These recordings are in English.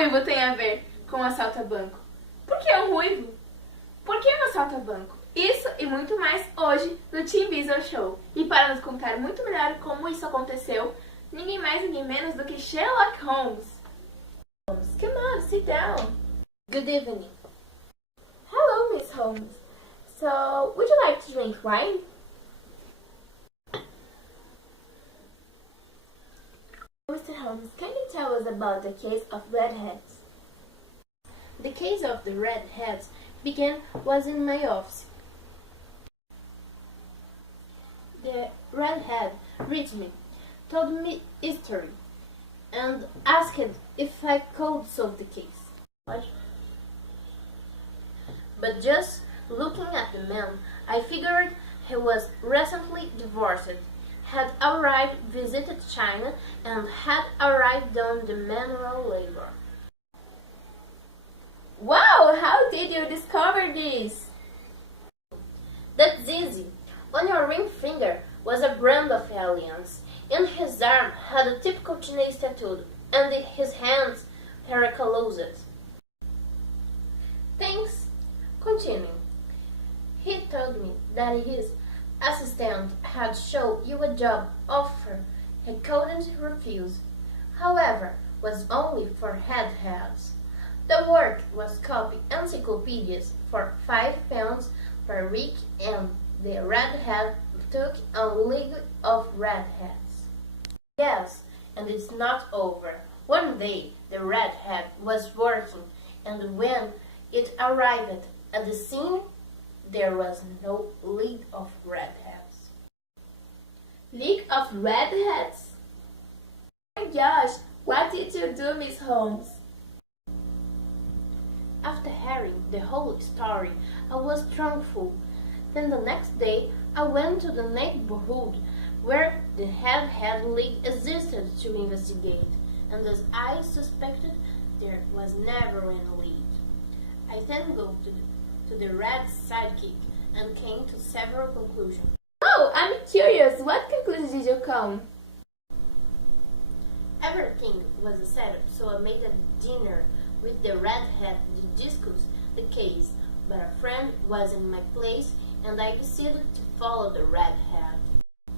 ruivo tem a ver com assalto a banco? Por que um ruivo? Por que um assalto a banco? Isso e muito mais hoje no Team Visual Show. E para nos contar muito melhor como isso aconteceu, ninguém mais, ninguém menos do que Sherlock Holmes. Come on, sit down. Good evening. Hello, Miss Holmes. So, would you like to drink wine? Mr. Holmes, can you tell us about the case of redheads? The case of the redheads was in my office. The redhead reached me, told me history, and asked if I could solve the case. But just looking at the man, I figured he was recently divorced, had arrived, visited China, and had arrived on the manual labor. Wow, how did you discover this? That's easy. On your ring finger was a brand of alliance, and his arm had a typical Chinese tattoo, and his hands were closed. Thanks. Continuing. He told me that his assistant had shown you a job offer he couldn't refuse. However, was only for redheads. The work was copy encyclopedias for £5 per week, and the redhead took a league of redheads. Yes, and it's not over. One day the redhead was working, and when it arrived at the scene, there was no league of redheads. League of redheads? Oh my gosh, what did you do, Miss Holmes? After hearing the whole story, I was truthful. Then the next day, I went to the neighborhood where the redhead league existed to investigate, and as I suspected, there was never any league. I then go to the red sidekick and came to several conclusions. Oh, I'm curious, what conclusions did you come? Everything was a setup, so I made a dinner with the redhead to discuss the case, but a friend was in my place and I decided to follow the redhead.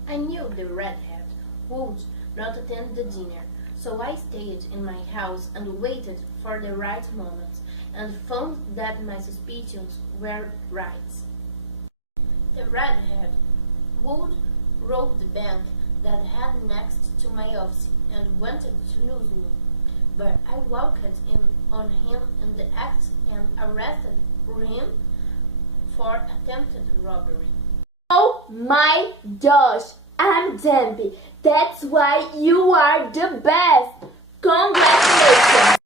I knew the redhead would not attend the dinner, so I stayed in my house and waited for the right moment, and found that my suspicions were right. The redhead would rob the bank that had next to my office and wanted to lose me, but I walked in on him in the act and arrested him for attempted robbery. Oh my gosh, I'm Debbie. That's why you are the best. Congratulations.